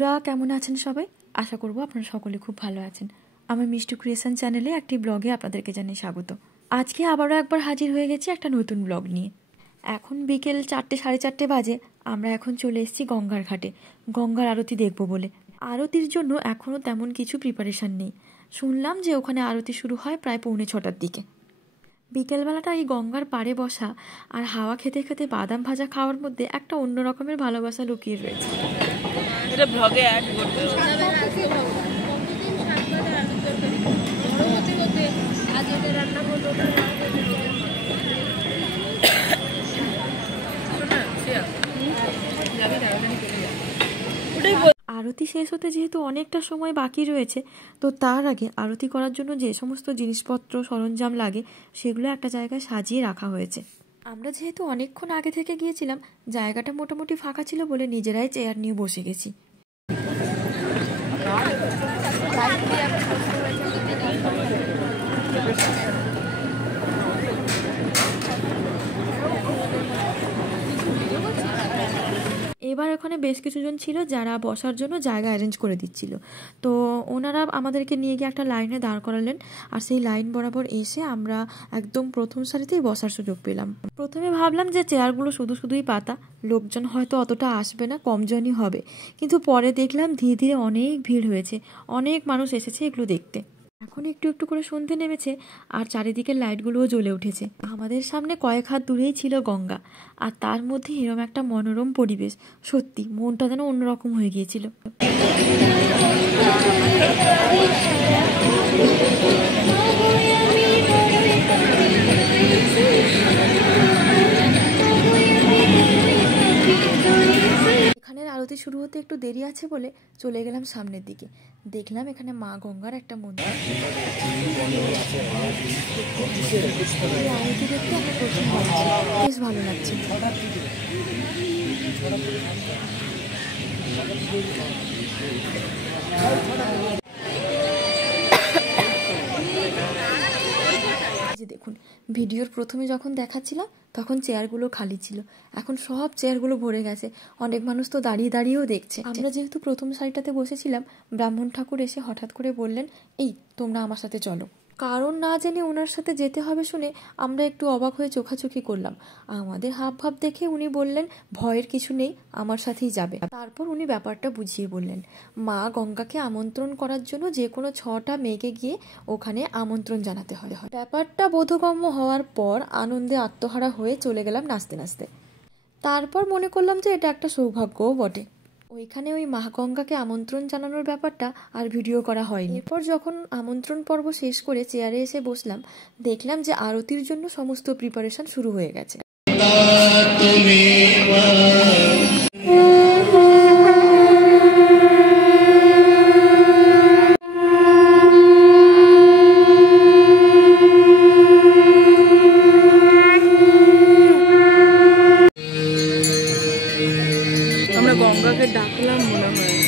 বন্ধুরা কেমন আছেন সবাই? আশা করব আপনারা সকলে খুব ভালো আছেন। আমার মিষ্টু ক্রিয়েশন চ্যানেলে একটি ব্লগে আপনাদেরকে জানাই স্বাগত। আজকে আবারও একবার হাজির হয়ে গেছি একটা নতুন ব্লগ নিয়ে। এখন বিকেল 4টে সাড়ে 4টে বাজে। আমরা এখন চলে এসেছি গঙ্গার ঘাটে গঙ্গার আরতি দেখব বলে। আরতির জন্য এখনও তেমন কিছু প্রিপারেশন নেই। শুনলাম যে ওখানে আরতি শুরু হয় প্রায় 5:45টার দিকে। বিকেলবেলাটা এই গঙ্গার পাড়ে বসা আর হাওয়া খেতে খেতে বাদাম ভাজা খাওয়ার মধ্যে একটা অন্য রকমের ভালোবাসা লুকিয়ে রয়েছে। এটা ব্লগে অ্যাড করতে আরতি শেষ হতে যেহেতু অনেকটা সময় বাকি রয়েছে, তো তার আগে আরতি করার জন্য যে সমস্ত জিনিসপত্র সরঞ্জাম লাগে সেগুলো একটা জায়গায় সাজিয়ে রাখা হয়েছে। আমরা যেহেতু অনেকক্ষণ আগে থেকে গিয়েছিলাম, জায়গাটা মোটামুটি ফাঁকা ছিল বলে নিজেরাই চেয়ার নিয়ে বসে গেছি। এবার ওখানে বেশ কিছুজন ছিল যারা বসার জন্য জায়গা অ্যারেঞ্জ করে দিচ্ছিল। তো ওনারা আমাদেরকে নিয়ে গিয়ে একটা লাইনে দাঁড় করালেন, আর সেই লাইন বরাবর এসে আমরা একদম প্রথম সারিতেই বসার সুযোগ পেলাম। প্রথমে ভাবলাম যে চেয়ারগুলো শুধুই পাতা, লোকজন হয়তো অতটা আসবে না, কমজনই হবে। কিন্তু পরে দেখলাম ধীরে ধীরে অনেক ভিড় হয়েছে, অনেক মানুষ এসেছে এগুলো দেখতে। এখন একটু একটু করে সন্ধে নেমেছে আর চারিদিকের লাইটগুলোও জ্বলে উঠেছে। আমাদের সামনে কয়েক হাত দূরেই ছিল গঙ্গা, আর তার মধ্যে এরকম একটা মনোরম পরিবেশ। সত্যি মনটা যেন অন্যরকম হয়ে গিয়েছিল। এখানের আরতি শুরু হতে একটু দেরি আছে বলে চলে গেলাম সামনের দিকে। দেখলাম এখানে মা গঙ্গার একটা মন্দির। আরতি দেখতে আমার প্রথম বেশ ভালো লাগছে। দেখুন, ভিডিওর প্রথমে যখন দেখাচ্ছিলাম তখন চেয়ারগুলো খালি ছিল, এখন সব চেয়ারগুলো ভরে গেছে। অনেক মানুষ তো দাঁড়িয়ে দাঁড়িয়েও দেখছে। আমরা যেহেতু প্রথম সারিটাতে বসেছিলাম, ব্রাহ্মণ ঠাকুর এসে হঠাৎ করে বললেন, এই তোমরা আমার সাথে চলো। কারণ না জেনে ওনার সাথে যেতে হবে শুনে আমরা একটু অবাক হয়ে চোখাচোখি করলাম। আমাদের হাব ভাব দেখে উনি বললেন, ভয়ের কিছু নেই, আমার সাথেই যাবে। তারপর উনি ব্যাপারটা বুঝিয়ে বললেন, মা গঙ্গাকে আমন্ত্রণ করার জন্য যে কোনো 6টা মেয়েকে গিয়ে ওখানে আমন্ত্রণ জানাতে হয়। ব্যাপারটা বোধগম্য হওয়ার পর আনন্দে আত্মহারা হয়ে চলে গেলাম নাচতে নাচতে। তারপর মনে করলাম যে এটা একটা সৌভাগ্যও বটে। ওইখানে ওই মা গঙ্গাকে আমন্ত্রণ জানানোর ব্যাপারটা আর ভিডিও করা হয়নি। এরপর যখন আমন্ত্রণ পর্ব শেষ করে চেয়ারে এসে বসলাম, দেখলাম যে আরতির জন্য সমস্ত প্রিপারেশন শুরু হয়ে গেছে। আমরা গঙ্গাকে ডাকলাম মনে হয়।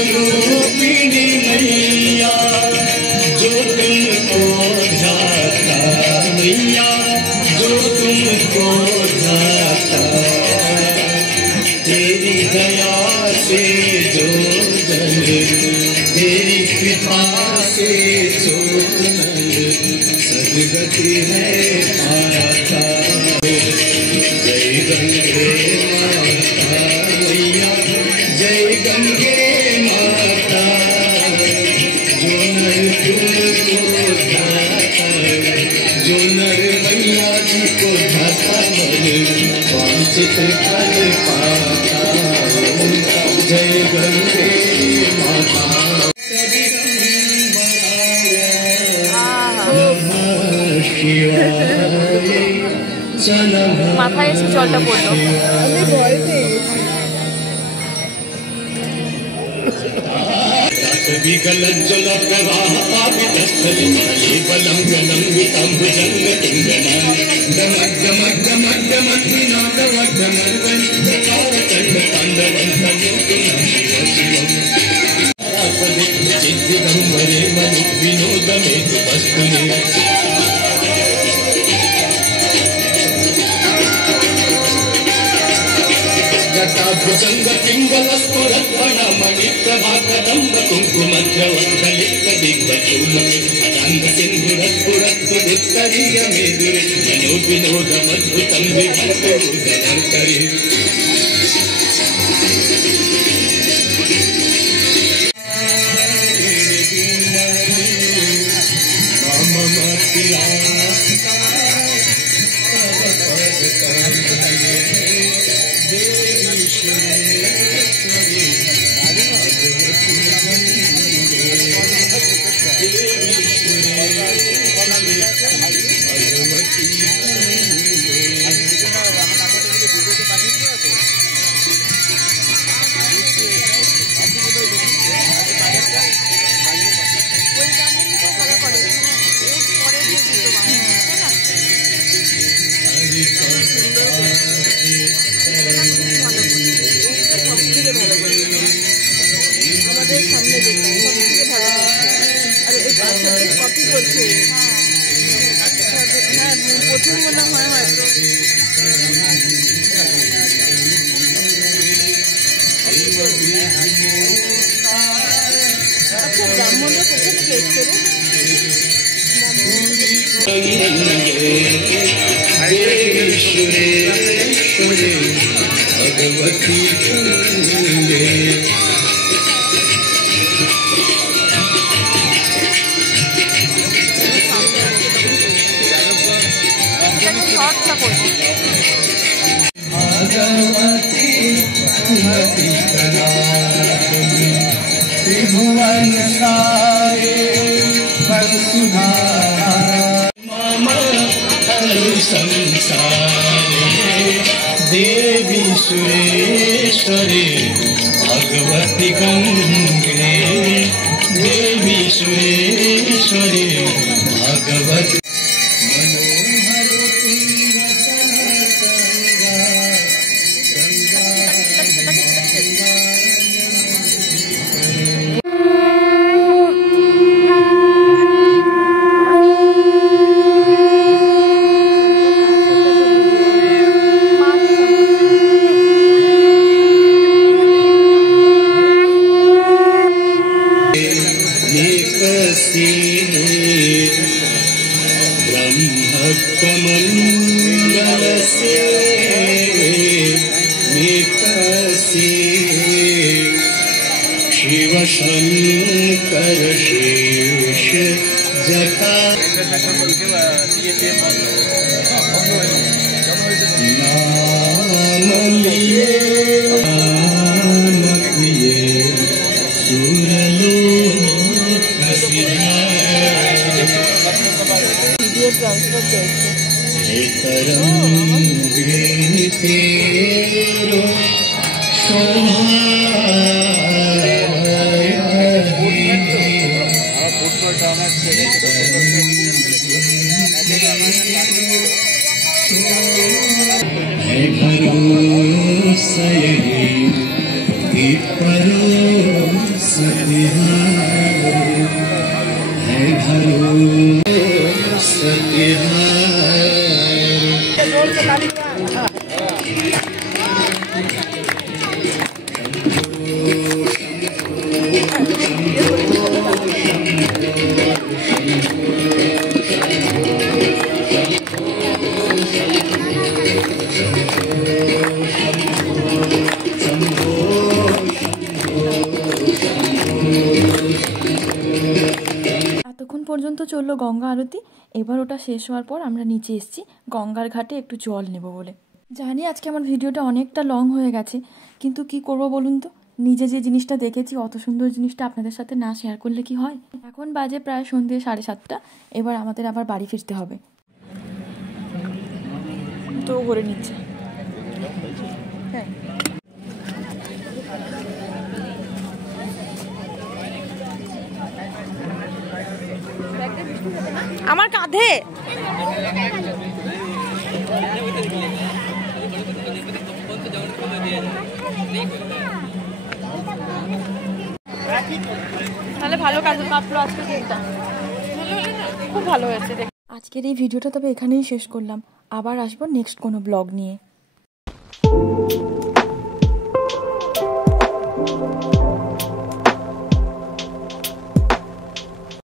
ब्रह्मस्वरूपिणी मैया जो तुमको ध्याता, मैया जो तुमको ध्याता, तेरी दया से जो जन, तेरी कृपा से जो नर, सदगति है पाता। जय गंगे माता मैया, जय गंगे माता, जो नर तुमको ध्याता, जो नर मैया जी को ध्याता, मन वांछित फल पाता। जय गंगे माता। মাথায় এসে জলটা পড়লো। विगलज्जल प्रवाह पापितस्थल माले बलं गलं वितं भुजंग तिंगना गमक गमक गमक गमक विनाद वड्डमन वनिकार चंड तांडवंत योगिना शिव शिवम चिद्दिगंबरे मनु विनोद में वस्तुने जटाभुजंग पिंगलस्फुरत्फणमणि प्रभाकदंब कुंकुमध्रवत्कलित दिग्वचूल अनंग सिंधुरस्फुरत्तुत्तरीय मेदुरे मनो विनोदमद्भुतं विभक्तोदनर्करि भगवती त्रिभुवन साये पर सुधारा संसारे देवी सुरेश्वरी भगवती गंगे देवी सुरेश्वरी भगवती मनोहर ब्रह्मकमण्डल से निकसे शिव शंकर शेष जटा नाम लिए सुरलोक तरंगे तेरो है भरोसा यही भरोसा है भरोसा এতক্ষণ পর্যন্ত চললো গঙ্গা আরতি। এবার ওটা শেষ হওয়ার পর আমরা নিচে এসেছি গঙ্গার ঘাটে একটু জল নেব বলে। জানি আজকে আমার ভিডিওটা অনেকটা লং হয়ে গেছে, কিন্তু কি করব বলুন তো, নিজে যে জিনিসটা দেখেছি অত সুন্দর জিনিসটা আপনাদের সাথে না শেয়ার করলে কি হয়। এখন বাজে প্রায় সন্ধ্যে 7:30। এবার আমাদের আবার বাড়ি ফিরতে হবে। তো করে নিচ্ছে হ্যাঁ। আমার কাঁধে তাহলে ভালো কাজ কাটলো আজকে দিনটা, খুব ভালো হয়েছে। আজকের এই ভিডিওটা তবে এখানেই শেষ করলাম, আবার আসবো নেক্সট কোনো ব্লগ নিয়ে।